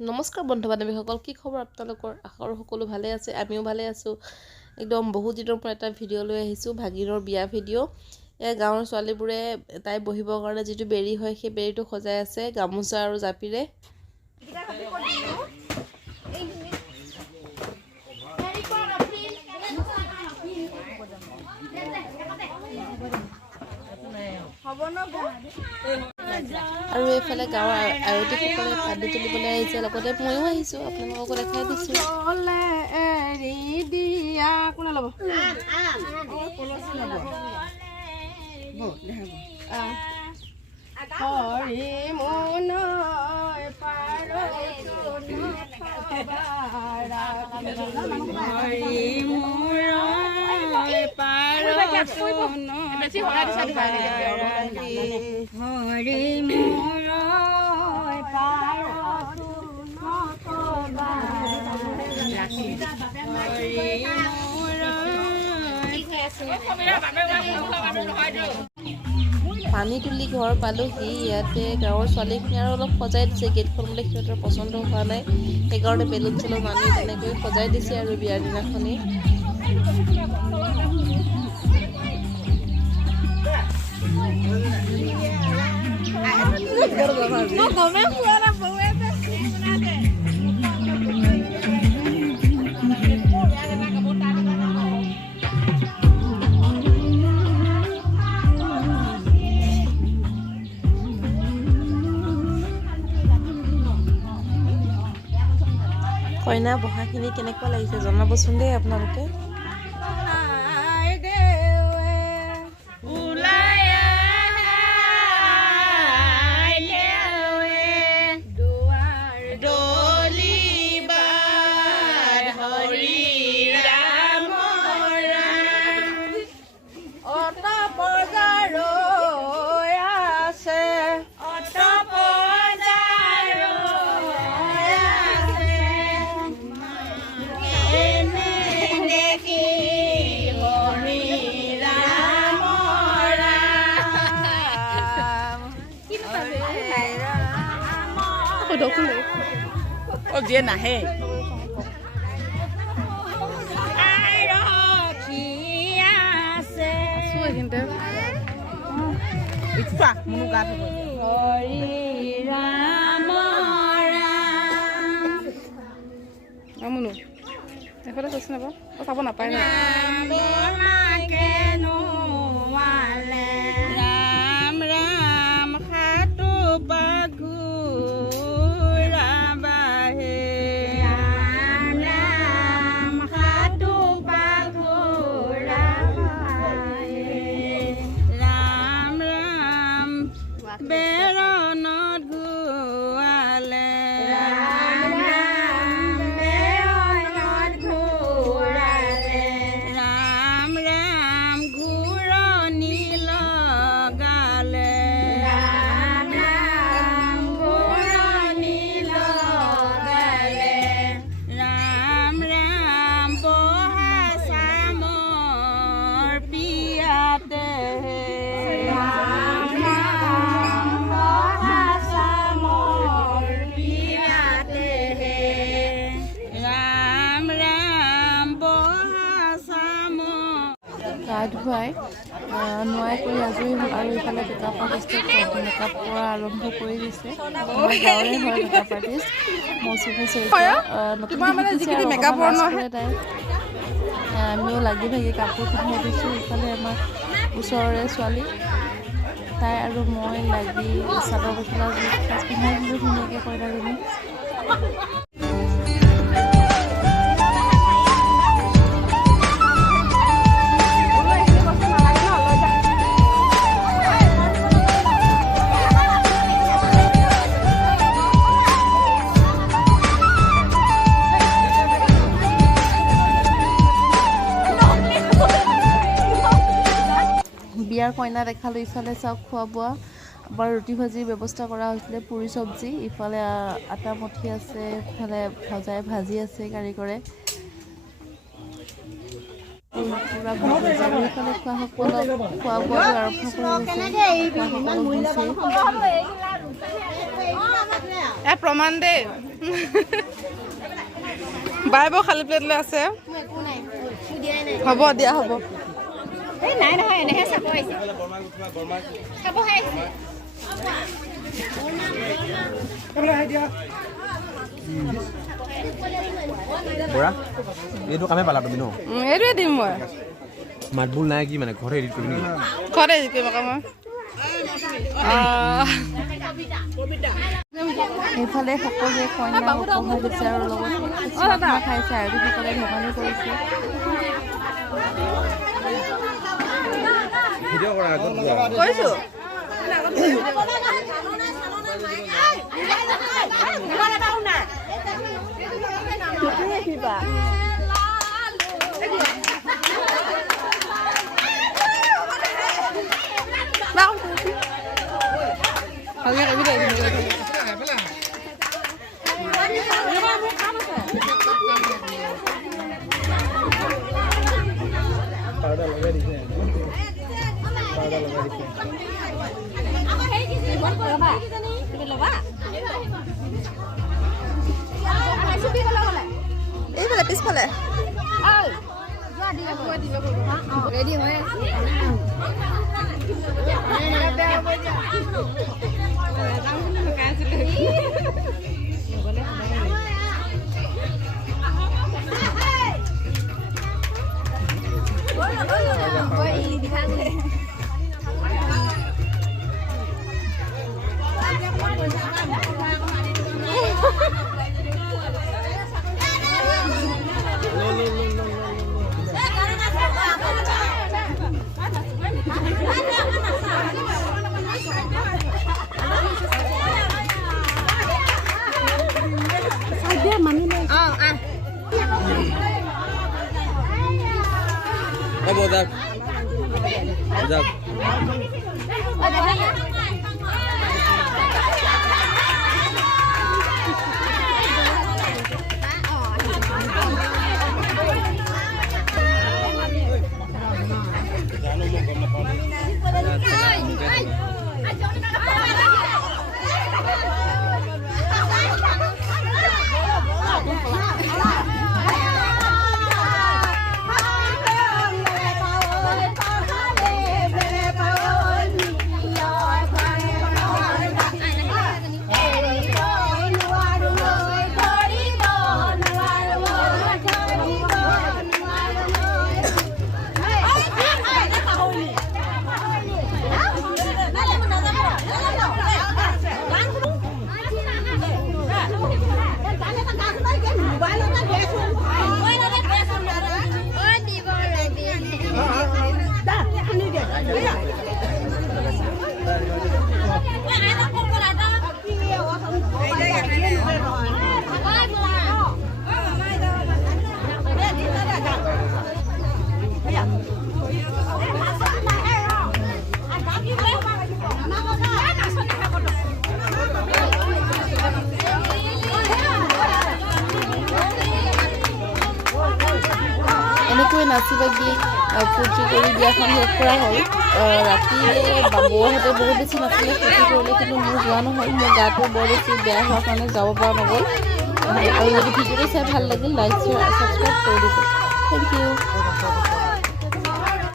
নমস্কাৰ বন্ধু বান্ধৱীসকল, কি খবৰ আপোনালোকৰ? আশা কৰোঁ সকলো ভালে আছে, আমিও ভালে আছোঁ। একদম বহুত দিনৰ পৰা এটা ভিডিঅ' লৈ আহিছোঁ, ভাগিনৰ বিয়া ভিডিঅ'। এই গাঁৱৰ ছোৱালীবোৰে তাই বহিবৰ কাৰণে যিটো বেৰি হয় সেই বেৰিটো সজাই আছে গামোচা আৰু জাপিৰে। আৰু এইফালে গাঁৱৰ আয়তীসকলে ভাত তুলিবলৈ আহিছে, লগতে ময়ো আহিছোঁ, আপোনালোককো দেখাই দিছোঁ। পানী তুলি ঘৰ পালোহি। ইয়াতে গাঁৱৰ ছোৱালীখিনি আৰু অলপ সজাই দিছে গেটখন, বোলে সিহঁতৰ পচন্দ হোৱা নাই, সেইকাৰণে বেলুন চেলুন আনি তেনেকৈ সজাই দিছে আৰু বিয়াৰ দিনাখনি। কইনা বহাখিনি কেনেকুৱা লাগিছে জনাবচোন দেই আপোনালোকে। দিয়ে নাহে এফালে কৈছে নাপ চাব নাপায় না। গা ধুৱাই নোৱাই কৰি আজৰি হ'ল আৰু ইফালে মেকআপ আৰ্টিষ্টে মেকআপ কৰা আৰম্ভ কৰি দিছে। গাঁৱৰে হয় মেকআপ আৰ্টিষ্ট মৌচুমী শইকীয়া, তাই আমিও লাগি ভাগি কাপোৰ পিন্ধাই দিছোঁ। ইফালে আমাৰ ওচৰৰে ছোৱালী তাই আৰু মই লাগি চাদৰ মেখেলা সাজ পিন্ধাই দিলোঁ ধুনীয়াকৈ কইনাজনী। বিয়াৰ কইনা দেখালোঁ। ইফালে চাওক খোৱা বোৱা, আমাৰ ৰুটি ভাজিৰ ব্যৱস্থা কৰা হৈছিলে, পুৰি চব্জি, ইফালে আটা মঠি আছে, ইফালে ভাজি আছে কাৰিকৰে। ইফালে খোৱা বোৱাটো আৰম্ভ কৰি দিছে। এ প্ৰমাণ দে বাই বৌ খালী প্লেট লৈ আছে হ'ব দিয়া হ'ব নাই নহয় এনেহে চাব আহিছে চাবহে বৰা এইটো কামে পালা তুমি ন এইটোৱে দিম মই মাতবোল নাই কি মানে ঘৰতে এডিট কৰিবি নেকি ঘৰতে এডিট কৰিম আকৌ মই এইফালে সকলোৱে কইনা উপহাৰ দিছে আৰু লগত খাইছে আৰু সকলোৱে ধেমালি কৰিছে ভিডিঅ' কৰা আগত কৈছোঁ ভালকৈ কাটি দে এইফালে পিছফালে ৰেডি হৈ হ'ব যাওক যাওক এনেকৈ নাচি বাগি ফূৰ্তি কৰি বিয়াখন শেষ কৰা হ'ল ৰাতি বৌহঁতে বহুত বেছি নাছিলে ফূৰ্তি কৰিলে কিন্তু মোৰ যোৱা নহ'ল মোৰ গাটো বৰ বেছি বেয়া হোৱাৰ কাৰণে যাব পৰা নগ'ল আৰু যদি ভিডিঅ'টো চাই ভাল লাগিল লাইক শ্বেয়াৰ ছাবস্ক্ৰাইব কৰি দিব থেংক ইউ